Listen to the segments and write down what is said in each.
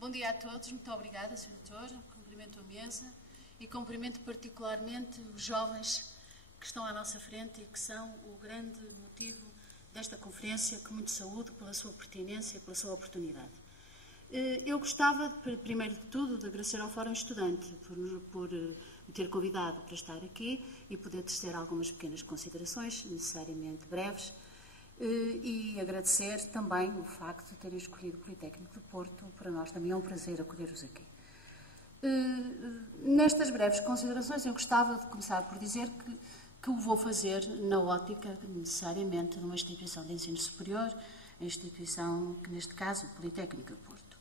Bom dia a todos, muito obrigada, Sr. Doutor, cumprimento a mesa e cumprimento particularmente os jovens que estão à nossa frente e que são o grande motivo desta conferência, com muita saúde, pela sua pertinência e pela sua oportunidade. Eu gostava, primeiro de tudo, de agradecer ao Fórum Estudante por me ter convidado para estar aqui e poder tecer algumas pequenas considerações, necessariamente breves, e agradecer também o facto de terem escolhido o Politécnico de Porto. Para nós também é um prazer acolher-vos aqui. Nestas breves considerações, eu gostava de começar por dizer que o vou fazer na ótica, necessariamente, de uma instituição de ensino superior, a instituição que, neste caso, o Politécnico de Porto.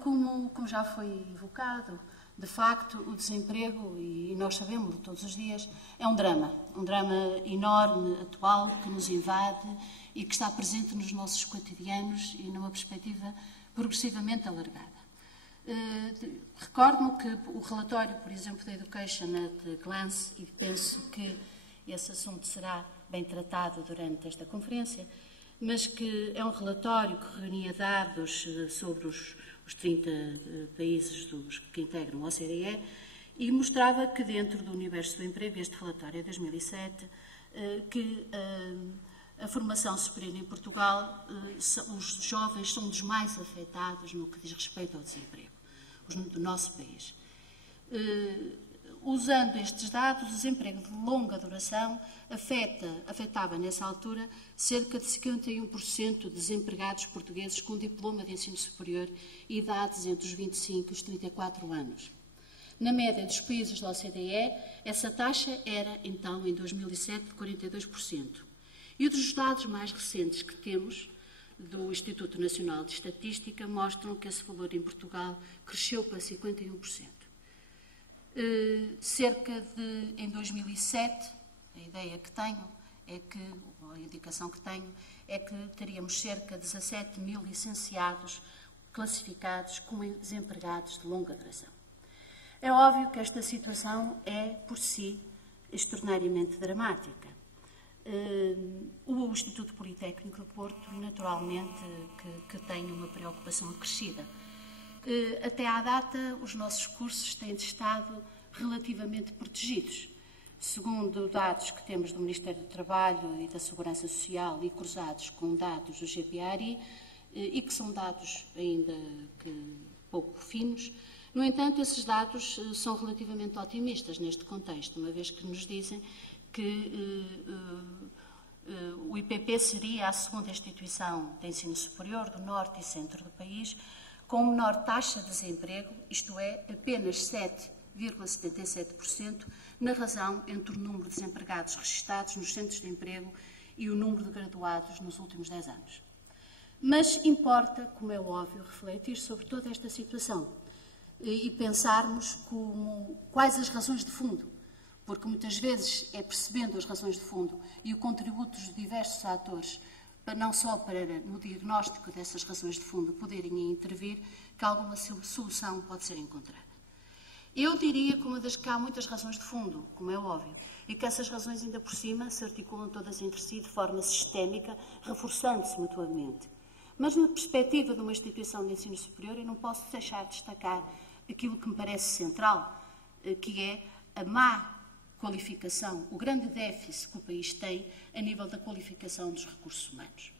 Como já foi evocado, de facto, o desemprego, e nós sabemos todos os dias, é um drama enorme, atual, que nos invade e que está presente nos nossos cotidianos e numa perspectiva progressivamente alargada. Recordo-me que o relatório, por exemplo, da Education at Glance, e penso que esse assunto será bem tratado durante esta conferência, mas que é um relatório que reunia dados sobre os 30 países que integram a OCDE e mostrava que dentro do universo do emprego, este relatório é de 2007, que a formação superior em Portugal, os jovens são dos mais afetados no que diz respeito ao desemprego do nosso país. Usando estes dados, o desemprego de longa duração afetava, nessa altura, cerca de 51% de desempregados portugueses com diploma de ensino superior e idades entre os 25 e os 34 anos. Na média dos países da OCDE, essa taxa era, então, em 2007, de 42%. E os dados mais recentes que temos, do Instituto Nacional de Estatística, mostram que esse valor em Portugal cresceu para 51%. Em 2007, a ideia que tenho é que, ou a indicação que tenho, é que teríamos cerca de 17 mil licenciados classificados como desempregados de longa duração. É óbvio que esta situação é, por si, extraordinariamente dramática. O Instituto Politécnico de Porto, naturalmente, que tem uma preocupação acrescida. Até à data, os nossos cursos têm estado relativamente protegidos. Segundo dados que temos do Ministério do Trabalho e da Segurança Social e cruzados com dados do GPARI, e que são dados ainda pouco finos, no entanto, esses dados são relativamente otimistas neste contexto, uma vez que nos dizem que o IPP seria a segunda instituição de ensino superior do norte e centro do país com menor taxa de desemprego, isto é, apenas 7,77%, na razão entre o número de desempregados registados nos centros de emprego e o número de graduados nos últimos 10 anos. Mas importa, como é óbvio, refletir sobre toda esta situação e pensarmos quais as razões de fundo, porque muitas vezes é percebendo as razões de fundo e o contributo dos diversos atores, não só para, no diagnóstico dessas razões de fundo, poderem intervir, que alguma solução pode ser encontrada. Eu diria que há muitas razões de fundo, como é óbvio, e que essas razões ainda por cima se articulam todas entre si de forma sistémica, reforçando-se mutuamente. Mas na perspectiva de uma instituição de ensino superior, eu não posso deixar de destacar aquilo que me parece central, que é a má qualificação, o grande déficit que o país tem a nível da qualificação dos recursos humanos.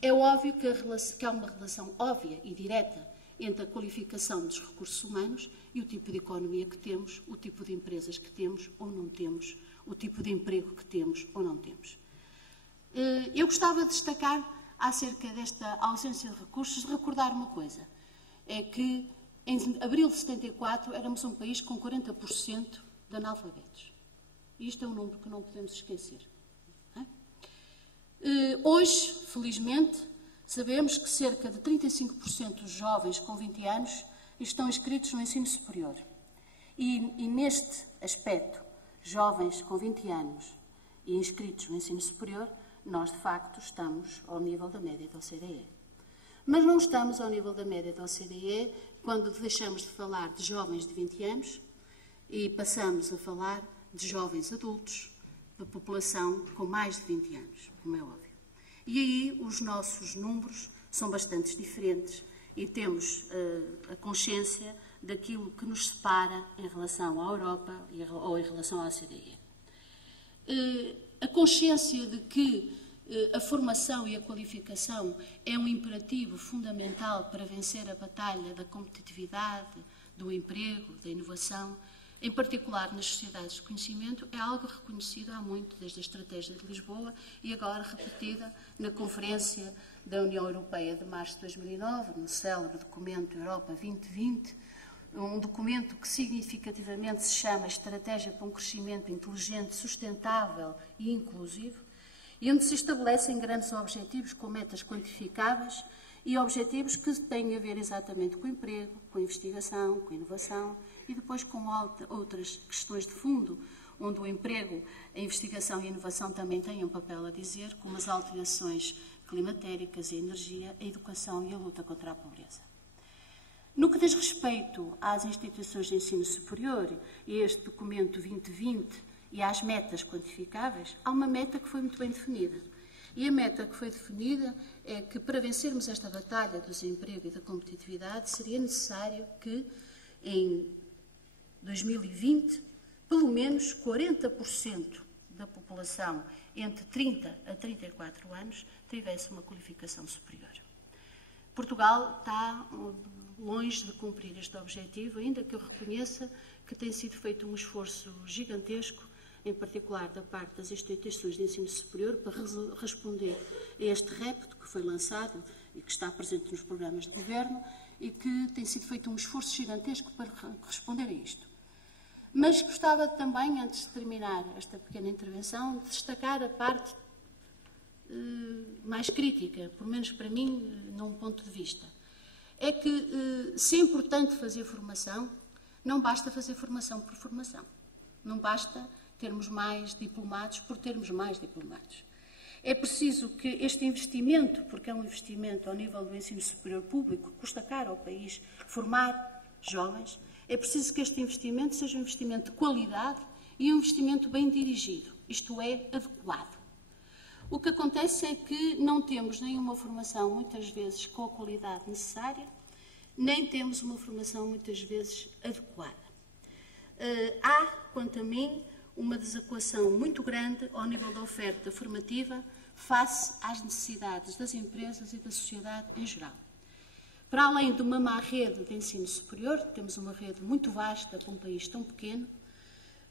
É óbvio que há uma relação óbvia e direta entre a qualificação dos recursos humanos e o tipo de economia que temos, o tipo de empresas que temos ou não temos, o tipo de emprego que temos ou não temos. Eu gostava de destacar, acerca desta ausência de recursos, de recordar uma coisa, é que em abril de 74 éramos um país com 40% de analfabetos. E isto é um número que não podemos esquecer. Hoje, felizmente, sabemos que cerca de 35% dos jovens com 20 anos estão inscritos no ensino superior. E neste aspecto, jovens com 20 anos e inscritos no ensino superior, nós, de facto, estamos ao nível da média da OCDE. Mas não estamos ao nível da média da OCDE quando deixamos de falar de jovens de 20 anos e passamos a falar de jovens adultos, da população com mais de 20 anos, como é óbvio. E aí os nossos números são bastante diferentes e temos a consciência daquilo que nos separa em relação à Europa ou em relação à OCDE. A consciência de que a formação e a qualificação é um imperativo fundamental para vencer a batalha da competitividade, do emprego, da inovação, em particular nas sociedades de conhecimento, é algo reconhecido há muito, desde a Estratégia de Lisboa e agora repetida na Conferência da União Europeia de março de 2009, no célebre documento Europa 2020, um documento que significativamente se chama Estratégia para um Crescimento Inteligente, Sustentável e Inclusivo, e onde se estabelecem grandes objetivos com metas quantificáveis e objetivos que têm a ver exatamente com o emprego, com a investigação, com a inovação e depois com outras questões de fundo, onde o emprego, a investigação e a inovação também têm um papel a dizer, como as alterações climatéricas, a energia, a educação e a luta contra a pobreza. No que diz respeito às instituições de ensino superior e a este documento 2020 e às metas quantificáveis, há uma meta que foi muito bem definida. E a meta que foi definida é que, para vencermos esta batalha do desemprego e da competitividade, seria necessário que, em 2020, pelo menos 40% da população entre 30 a 34 anos tivesse uma qualificação superior. Portugal está longe de cumprir este objetivo, ainda que eu reconheça que tem sido feito um esforço gigantesco, em particular da parte das instituições de ensino superior, para responder a este repto que foi lançado e que está presente nos programas de governo e que tem sido feito um esforço gigantesco para responder a isto. Mas gostava também, antes de terminar esta pequena intervenção, de destacar a parte mais crítica, pelo menos para mim, num ponto de vista. É que, se é importante fazer formação, não basta fazer formação por formação. Não basta termos mais diplomados por termos mais diplomados. É preciso que este investimento, porque é um investimento ao nível do ensino superior público, custa caro ao país formar jovens, é preciso que este investimento seja um investimento de qualidade e um investimento bem dirigido, isto é, adequado. O que acontece é que não temos nenhuma formação, muitas vezes, com a qualidade necessária, nem temos uma formação, muitas vezes, adequada. Há, quanto a mim, uma desadequação muito grande ao nível da oferta formativa face às necessidades das empresas e da sociedade em geral. Para além de uma má rede de ensino superior, temos uma rede muito vasta para um país tão pequeno,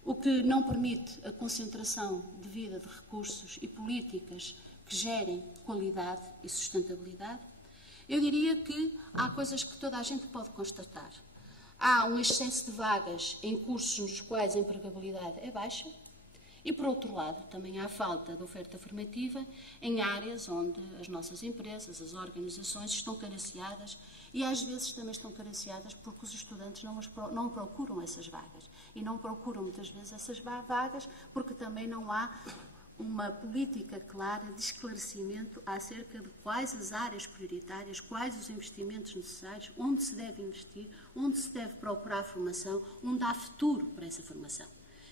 o que não permite a concentração devida de recursos e políticas que gerem qualidade e sustentabilidade. Eu diria que há coisas que toda a gente pode constatar. Há um excesso de vagas em cursos nos quais a empregabilidade é baixa e, por outro lado, também há falta de oferta formativa em áreas onde as nossas empresas, as organizações estão carenciadas e às vezes também estão carenciadas porque os estudantes não procuram essas vagas. E não procuram muitas vezes essas vagas porque também não há uma política clara de esclarecimento acerca de quais as áreas prioritárias, quais os investimentos necessários, onde se deve investir, onde se deve procurar formação, onde há futuro para essa formação,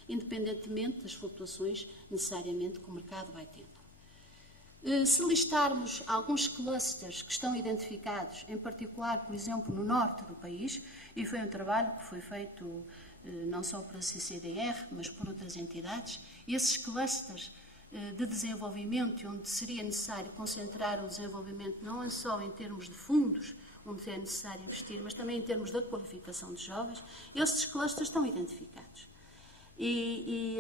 independentemente das flutuações necessariamente que o mercado vai tendo. Se listarmos alguns clusters que estão identificados, em particular, por exemplo, no norte do país, e foi um trabalho que foi feito não só pela CCDR, mas por outras entidades, esses clusters de desenvolvimento, onde seria necessário concentrar o desenvolvimento não só em termos de fundos, onde é necessário investir, mas também em termos da qualificação de jovens, esses clusters estão identificados. E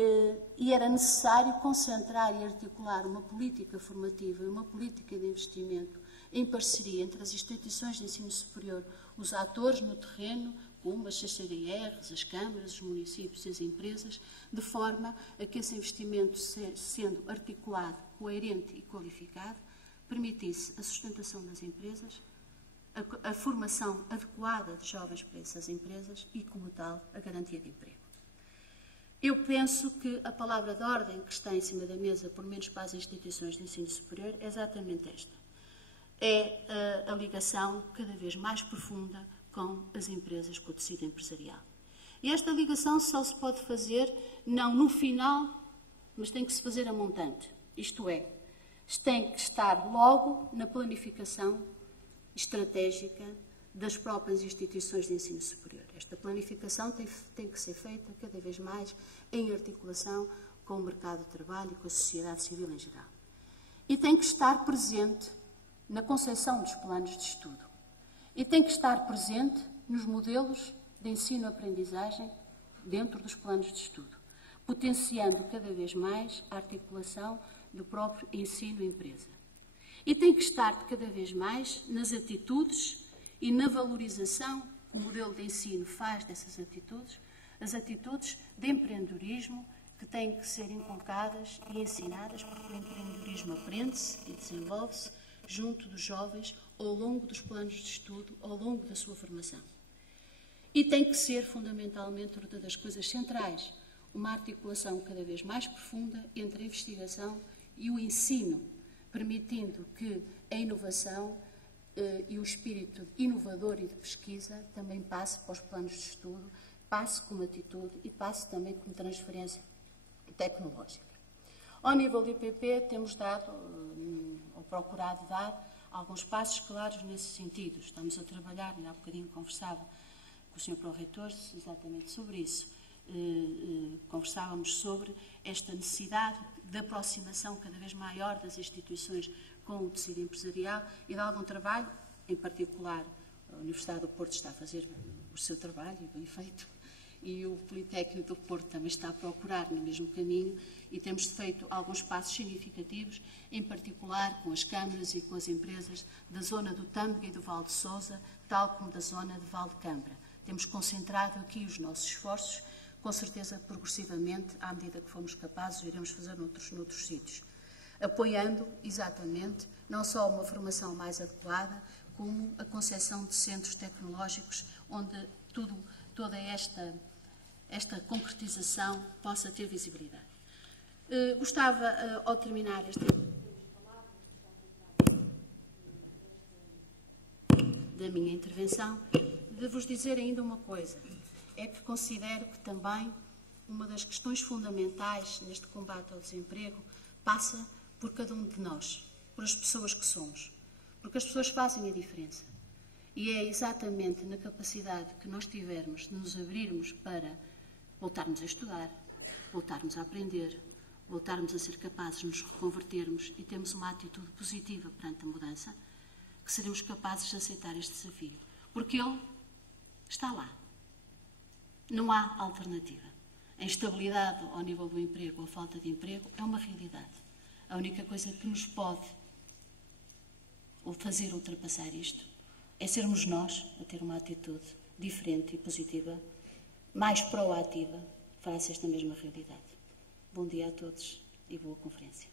era necessário concentrar e articular uma política formativa e uma política de investimento em parceria entre as instituições de ensino superior, os atores no terreno, como as CCDRs, as câmaras, os municípios e as empresas, de forma a que esse investimento, sendo articulado, coerente e qualificado, permitisse a sustentação das empresas, a formação adequada de jovens para essas empresas e, como tal, a garantia de emprego. Eu penso que a palavra de ordem que está em cima da mesa, por menos para as instituições de ensino superior, é exatamente esta. É a ligação cada vez mais profunda com as empresas, com o tecido empresarial. E esta ligação só se pode fazer, não no final, mas tem que se fazer a montante. Isto é, tem que estar logo na planificação estratégica das próprias instituições de ensino superior. Esta planificação tem que ser feita cada vez mais em articulação com o mercado de trabalho e com a sociedade civil em geral. E tem que estar presente na concepção dos planos de estudo. E tem que estar presente nos modelos de ensino-aprendizagem dentro dos planos de estudo, potenciando cada vez mais a articulação do próprio ensino-empresa. E tem que estar cada vez mais nas atitudes e na valorização que o modelo de ensino faz dessas atitudes, as atitudes de empreendedorismo que têm que ser inculcadas e ensinadas, porque o empreendedorismo aprende-se e desenvolve-se junto dos jovens ao longo dos planos de estudo, ao longo da sua formação. E tem que ser, fundamentalmente, outra das coisas centrais, uma articulação cada vez mais profunda entre a investigação e o ensino, permitindo que a inovação e o espírito inovador e de pesquisa também passe para os planos de estudo, passe como atitude e passe também como transferência tecnológica. Ao nível do IPP, temos dado, ou procurado dar, alguns passos claros nesse sentido. Estamos a trabalhar, e há bocadinho conversava com o Sr. Pró-Reitor exatamente sobre isso. Conversávamos sobre esta necessidade de aproximação cada vez maior das instituições com o tecido empresarial e de algum trabalho, em particular a Universidade do Porto está a fazer o seu trabalho, e bem feito, e o Politécnico do Porto também está a procurar no mesmo caminho, e temos feito alguns passos significativos, em particular com as câmaras e com as empresas da zona do Tâmega e do Val de Sousa, tal como da zona de Val de Câmara. Temos concentrado aqui os nossos esforços, com certeza progressivamente, à medida que formos capazes, o iremos fazer noutros sítios, apoiando exatamente não só uma formação mais adequada, como a concepção de centros tecnológicos onde toda esta concretização possa ter visibilidade. Gostava, ao terminar da minha intervenção, de vos dizer ainda uma coisa. É que considero que também uma das questões fundamentais neste combate ao desemprego passa por cada um de nós, por as pessoas que somos, porque as pessoas fazem a diferença. E é exatamente na capacidade que nós tivermos de nos abrirmos para voltarmos a estudar, voltarmos a aprender, voltarmos a ser capazes de nos reconvertermos e termos uma atitude positiva perante a mudança, que seremos capazes de aceitar este desafio. Porque ele está lá. Não há alternativa. A instabilidade ao nível do emprego ou a falta de emprego é uma realidade. A única coisa que nos pode fazer ultrapassar isto é sermos nós a ter uma atitude diferente e positiva, mais proativa, face a esta mesma realidade. Bom dia a todos e boa conferência.